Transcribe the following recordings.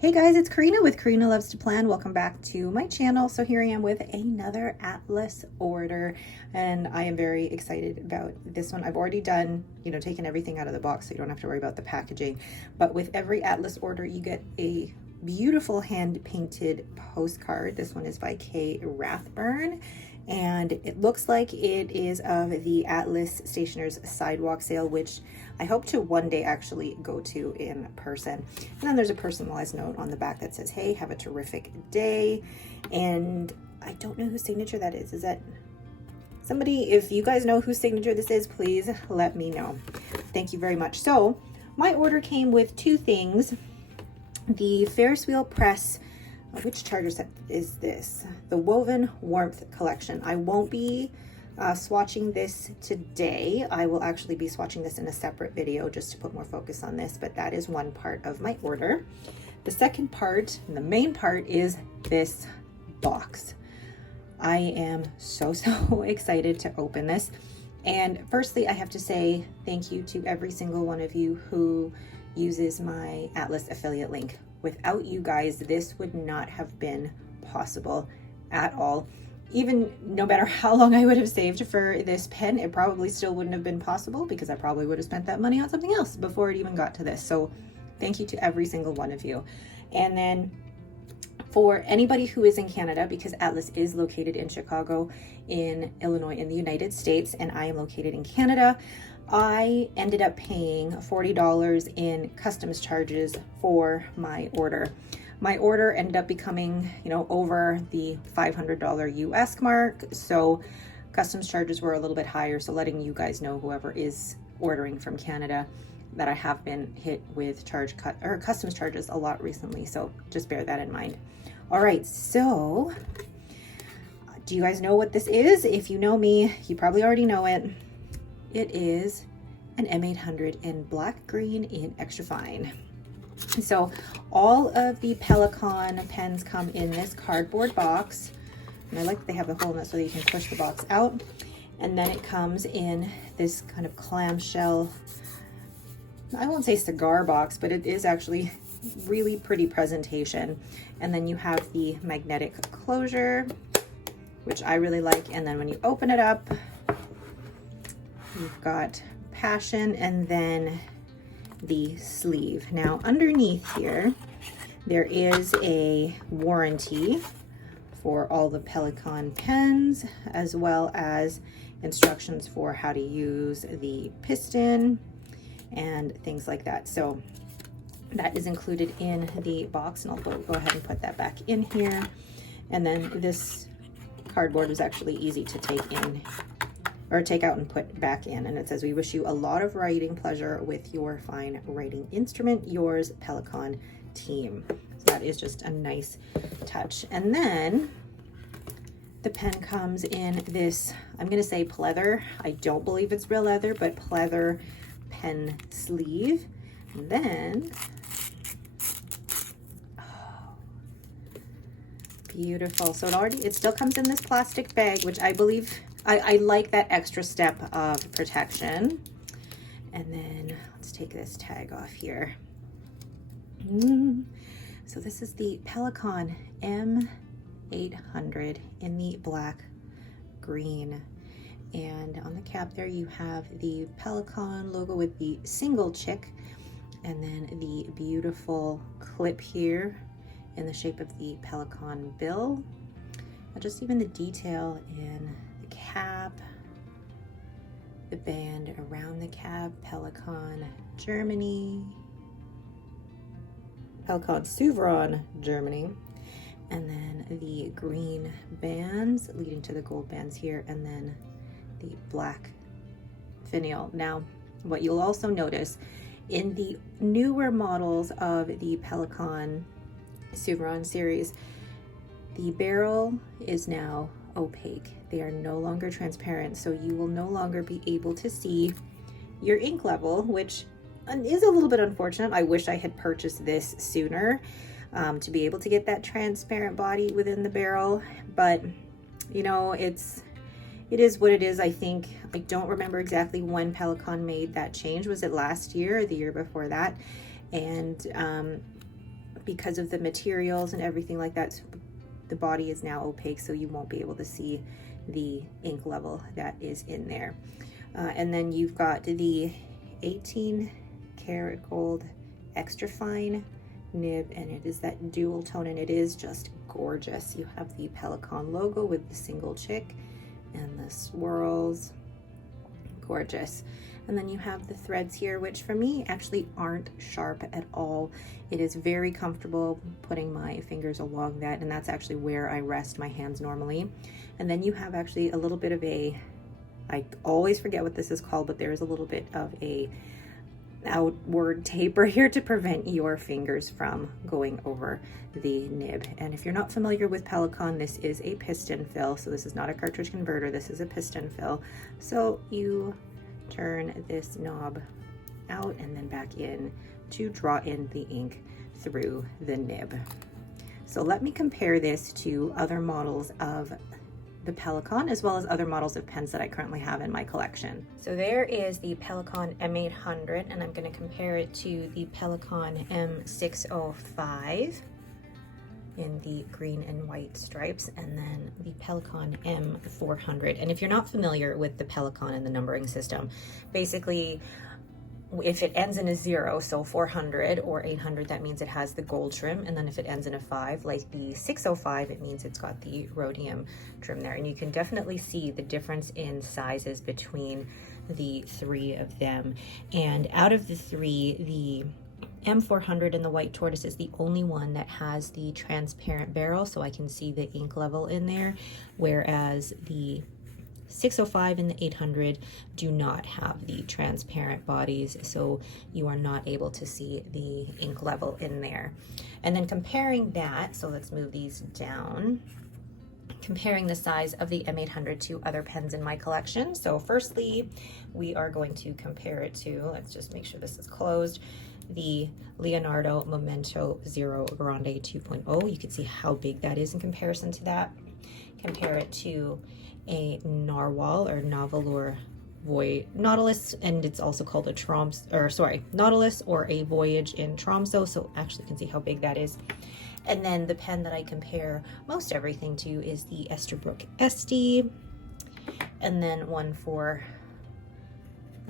Hey guys, it's Karina with Karina Loves to Plan. Welcome back to my channel. So here I am with another Atlas order, and I am very excited about this one. I've already done, taken everything out of the box so you don't have to worry about the packaging. But with every Atlas order, you get a beautiful hand-painted postcard. This one is by Kay Rathburn, and it looks like it is of the Atlas Stationers sidewalk sale, which I hope to one day actually go to in person. And then there's a personalized note on the back that says, hey, have a terrific day. And I don't know whose signature that is. Is that somebody? If you guys know whose signature this is, please let me know. Thank you very much. So my order came with two things. The Ferris wheel press, which charger set is this? The Woven Warmth Collection. I won't be swatching this today. I will actually be swatching this in a separate video just to put more focus on this, but that is one part of my order. The second part, and the main part, is this box. I am so excited to open this. And firstly, I have to say thank you to every single one of you who uses my Atlas affiliate link. Without you guys, this would not have been possible at all. Even no matter how long I would have saved for this pen, it probably still wouldn't have been possible because I probably would have spent that money on something else before it even got to this. So thank you to every single one of you. And then for anybody who is in Canada, because Atlas is located in Chicago, in Illinois, in the United States, and I am located in Canada, I ended up paying $40 in customs charges for my order. My order ended up becoming, over the $500 US mark. So customs charges were a little bit higher. So letting you guys know, whoever is ordering from Canada, that I have been hit with customs charges a lot recently. So just bear that in mind. All right. So do you guys know what this is? If you know me, you probably already know it. It is an M800 in black green in extra fine. So all of the Pelikan pens come in this cardboard box, and I like that they have the hole in it so that you can push the box out. And then it comes in this kind of clamshell, I won't say cigar box, but it is actually really pretty presentation. And then you have the magnetic closure, which I really like. And then when you open it up, you've got passion and then the sleeve. Now underneath here, there is a warranty for all the Pelikan pens, as well as instructions for how to use the piston and things like that. So that is included in the box, and I'll go ahead and put that back in here. And then this cardboard is actually easy to take in or take out and put back in. And it says, we wish you a lot of writing pleasure with your fine writing instrument, yours, Pelikan team. So that is just a nice touch. And then the pen comes in this, I'm gonna say pleather. I don't believe it's real leather, but pleather pen sleeve. And then, oh, beautiful. So it still comes in this plastic bag, which I believe, I like that extra step of protection. And then let's take this tag off here. So this is the Pelikan M800 in the black green. And on the cap there you have the Pelikan logo with the single chick, and then the beautiful clip here in the shape of the Pelikan bill. And just even the detail in cap, the band around the cap, Pelikan Germany, Pelikan Souveron Germany, and then the green bands leading to the gold bands here, and then the black finial. Now, what you'll also notice in the newer models of the Pelikan Souveron series, the barrel is now opaque. They are no longer transparent, so you will no longer be able to see your ink level, which is a little bit unfortunate. I wish I had purchased this sooner to be able to get that transparent body within the barrel, but it is what it is. I think, I don't remember exactly when Pelikan made that change. Was it last year or the year before that? And because of the materials and everything like that, the body is now opaque, so you won't be able to see the ink level that is in there. And then you've got the 18 karat gold extra fine nib, and it is that dual tone, and it is just gorgeous. You have the Pelikan logo with the single chick and the swirls, gorgeous. And then you have the threads here, which for me actually aren't sharp at all. It is very comfortable putting my fingers along that, and that's actually where I rest my hands normally. And then you have actually a little bit of a, I always forget what this is called, but there is a little bit of a outward taper here to prevent your fingers from going over the nib. And if you're not familiar with Pelikan, this is a piston fill, so this is not a cartridge converter, this is a piston fill. So you turn this knob out and then back in to draw in the ink through the nib. So let me compare this to other models of the Pelikan, as well as other models of pens that I currently have in my collection. So there is the Pelikan M800, and I'm going to compare it to the Pelikan M605 in the green and white stripes, and then the Pelikan M400. And if you're not familiar with the Pelikan and the numbering system, basically if it ends in a 0, so 400 or 800, that means it has the gold trim. And then if it ends in a 5, like the 605, it means it's got the rhodium trim there. And you can definitely see the difference in sizes between the three of them. And out of the three, the M400 in the white tortoise is the only one that has the transparent barrel, so I can see the ink level in there, whereas the 605 and the 800 do not have the transparent bodies, so you are not able to see the ink level in there. And then comparing that, so let's move these down, comparing the size of the M800 to other pens in my collection. So firstly, we are going to compare it to, let's just make sure this is closed, the Leonardo Momento Zero Grande 2.0. You can see how big that is in comparison to that. Compare it to a Narwhal or Nautilus, and it's also called a Nautilus or a Voyage in Tromso, so actually you can see how big that is. And then the pen that I compare most everything to is the Esterbrook SD, and then one for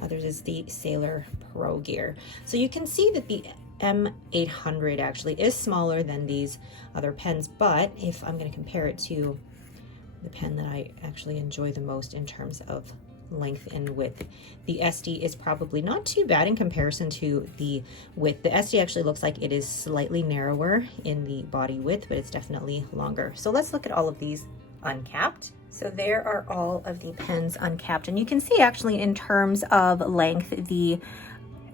others is the Sailor Pro Gear. So you can see that the M800 actually is smaller than these other pens, but if I'm going to compare it to the pen that I actually enjoy the most in terms of length and width, the SD is probably not too bad in comparison to the width. The SD actually looks like it is slightly narrower in the body width, but it's definitely longer. So let's look at all of these uncapped. So there are all of the pens uncapped, and you can see actually in terms of length, the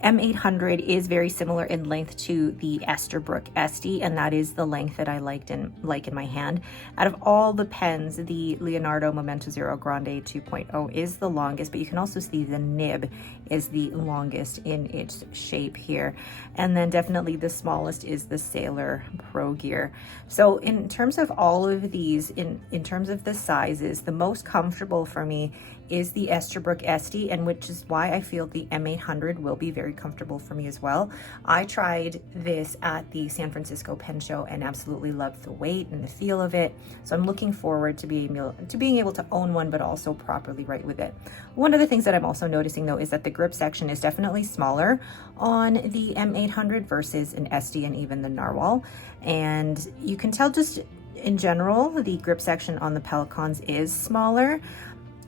M800 is very similar in length to the Esterbrook SD, and that is the length that I like in my hand. Out of all the pens, the Leonardo Momento Zero Grande 2.0 is the longest, but you can also see the nib is the longest in its shape here. And then definitely the smallest is the Sailor Pro Gear. So in terms of all of these, in terms of the sizes, the most comfortable for me is the Esterbrook SD, and which is why I feel the M800 will be very comfortable for me as well. I tried this at the San Francisco Pen Show and absolutely loved the weight and the feel of it. So I'm looking forward to being able to own one, but also properly write with it. One of the things that I'm also noticing though is that the grip section is definitely smaller on the M800 versus an SD and even the Narwhal. And you can tell just in general, the grip section on the Pelikans is smaller.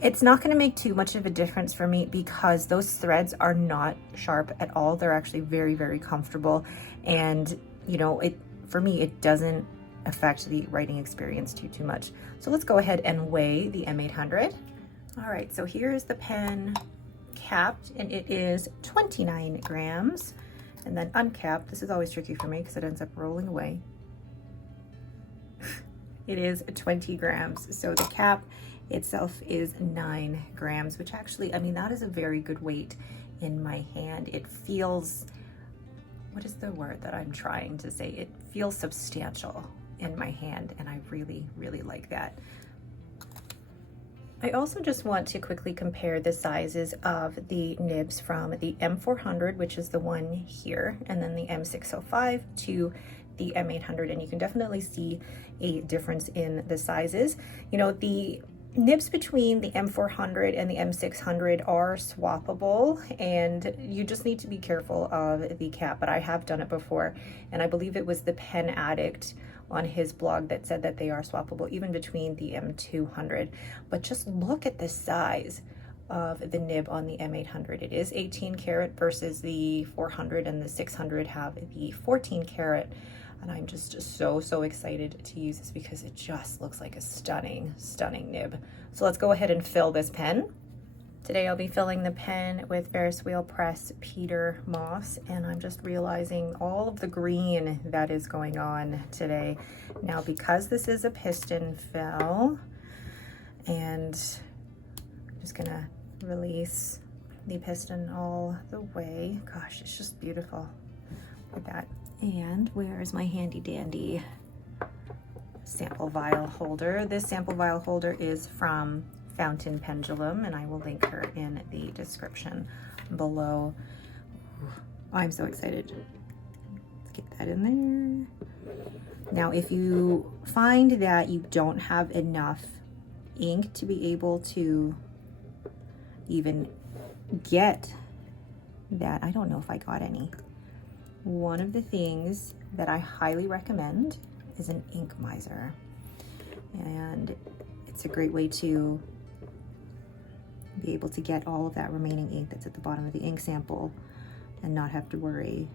It's not going to make too much of a difference for me because those threads are not sharp at all. They're actually very, very comfortable. And, you know, for me, it doesn't affect the writing experience too much. So let's go ahead and weigh the M800. All right, so here is the pen capped, and it is 29 grams. And then uncapped, this is always tricky for me because it ends up rolling away. It is 20 grams. So the cap itself is 9 grams, which actually, I mean, that is a very good weight in my hand. It feels, what is the word that I'm trying to say? It feels substantial in my hand, and I really, really like that. I also just want to quickly compare the sizes of the nibs from the M400, which is the one here, and then the M605 to the M800, and you can definitely see a difference in the sizes. You know, the nibs between the M400 and the M600 are swappable, and you just need to be careful of the cap, but I have done it before, and I believe it was the Pen Addict on his blog that said that they are swappable even between the M200. But just look at the size of the nib on the M800. It is 18 karat versus the 400, and the 600 have the 14 karat. And I'm just so excited to use this because it just looks like a stunning nib. So let's go ahead and fill this pen. Today I'll be filling the pen with Ferris Wheel Press Peter Moss, and I'm just realizing all of the green that is going on today. Now, because this is a piston fill, and I'm just gonna release the piston all the way. Gosh, it's just beautiful. Look at that. And where is my handy dandy sample vial holder? This sample vial holder is from Fountain Pendulum, and I will link her in the description below. I'm so excited. Let's get that in there. Now, if you find that you don't have enough ink to be able to even get that, I don't know if I got any. One of the things that I highly recommend is an ink miser, and it's a great way to be able to get all of that remaining ink that's at the bottom of the ink sample and not have to worry.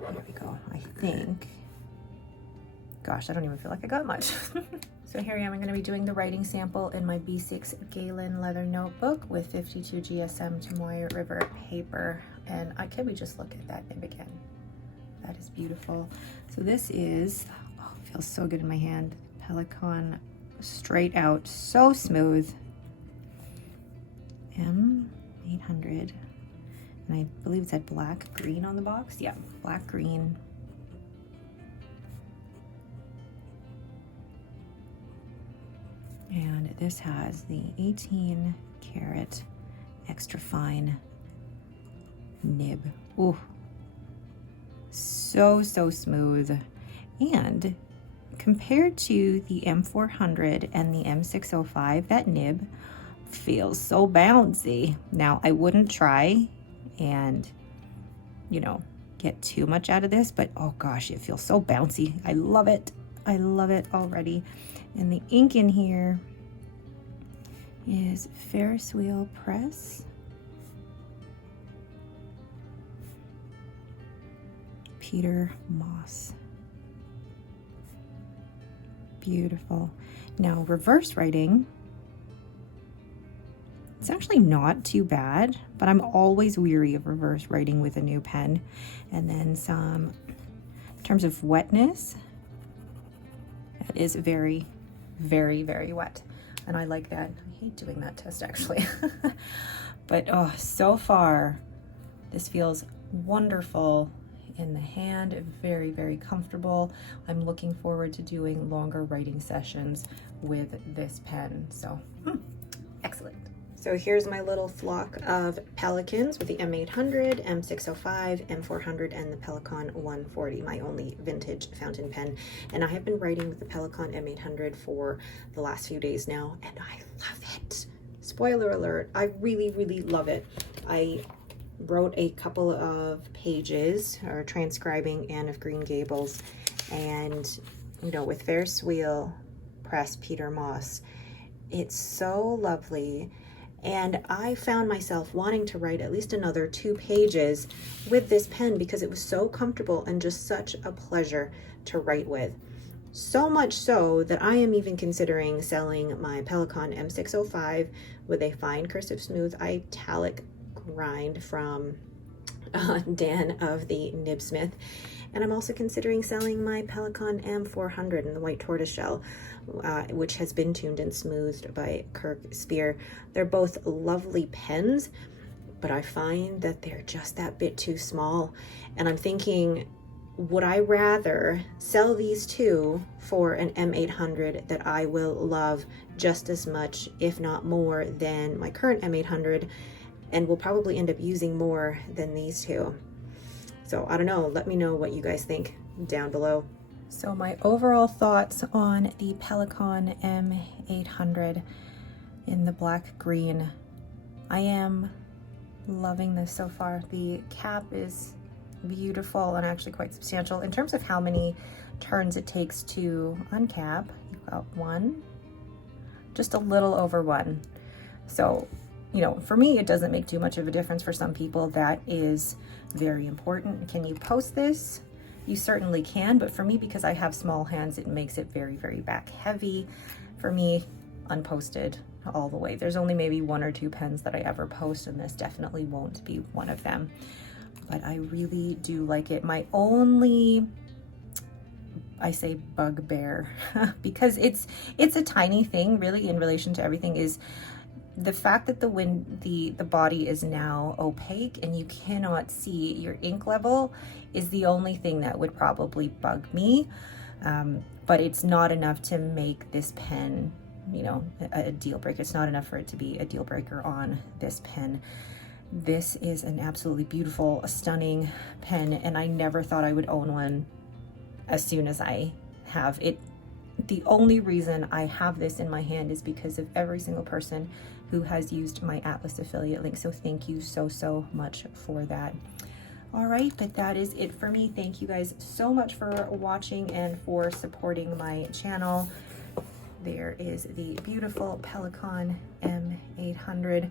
There we go. I think, gosh, I don't even feel like I got much. So here I am. I'm going to be doing the writing sample in my B6 Galen leather notebook with 52 GSM Tomoe River paper. And can we just look at that nib again? That is beautiful. So this is, oh, it feels so good in my hand. Pelikan straight out, so smooth. M800. And I believe it said black green on the box. Yeah, black green. And this has the 18 karat extra fine nib. Ooh, so smooth. And compared to the M400 and the M605, that nib feels so bouncy. Now, I wouldn't try and, you know, get too much out of this, but oh gosh, it feels so bouncy. I love it. I love it already. And the ink in here is Ferris Wheel Press Peter Moss. Beautiful. Now, reverse writing, it's actually not too bad, but I'm always weary of reverse writing with a new pen. And then some, in terms of wetness, it is very wet. And I like that. I hate doing that test actually. But oh, so far, this feels wonderful in the hand, very comfortable. I'm looking forward to doing longer writing sessions with this pen. So, excellent. So here's my little flock of Pelikans with the M800, M605, M400, and the Pelikan 140, my only vintage fountain pen. And I have been writing with the Pelikan M800 for the last few days now, and I love it. Spoiler alert, I really love it. I wrote a couple of pages, or transcribing Anne of Green Gables, and, you know, with Ferris Wheel Press Peter Moss, it's so lovely. And I found myself wanting to write at least another 2 pages with this pen because it was so comfortable and just such a pleasure to write with. So much so that I am even considering selling my Pelikan M605 with a fine cursive smooth italic grind from Dan of the Nibsmith. And I'm also considering selling my Pelikan M400 in the white tortoiseshell, which has been tuned and smoothed by Kirk Spear. They're both lovely pens, but I find that they're just that bit too small. And I'm thinking, would I rather sell these two for an M800 that I will love just as much, if not more, than my current M800, and will probably end up using more than these two? So I don't know, let me know what you guys think down below. So my overall thoughts on the Pelikan M800 in the black green. I am loving this so far. The cap is beautiful and actually quite substantial. In terms of how many turns it takes to uncap, you've got one, just a little over one. So, you know, for me, it doesn't make too much of a difference. For some people, that is very important. Can you post this? You certainly can, but for me, because I have small hands, it makes it very, very back heavy. For me, unposted all the way. There's only maybe one or two pens that I ever post, and this definitely won't be one of them. But I really do like it. My only, I say bugbear, because it's a tiny thing really in relation to everything, is the fact that the body is now opaque and you cannot see your ink level is the only thing that would probably bug me. But it's not enough to make this pen, you know, a deal breaker. It's not enough for it to be a deal breaker on this pen. This is an absolutely beautiful, stunning pen, and I never thought I would own one as soon as I have it. The only reason I have this in my hand is because of every single person who has used my Atlas affiliate link. So thank you so much for that. All right, but that is it for me. Thank you guys so much for watching and for supporting my channel. There is the beautiful Pelikan M800.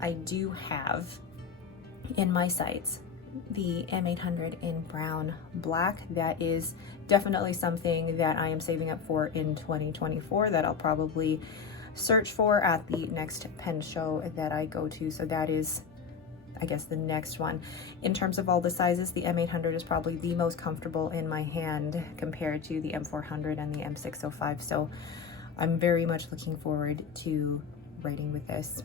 I do have in my sights the M800 in brown black. That is definitely something that I am saving up for in 2024 that I'll probably search for at the next pen show that I go to. So that is, I guess, the next one. In terms of all the sizes, the M800 is probably the most comfortable in my hand compared to the M400 and the M605. So I'm very much looking forward to writing with this.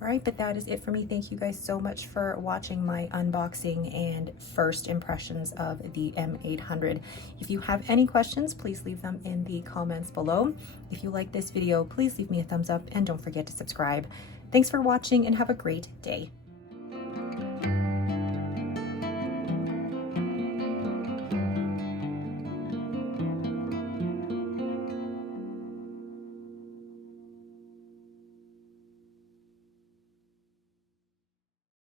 All right, but that is it for me. Thank you guys so much for watching my unboxing and first impressions of the M800. If you have any questions, please leave them in the comments below. If you like this video, please leave me a thumbs up and don't forget to subscribe. Thanks for watching and have a great day.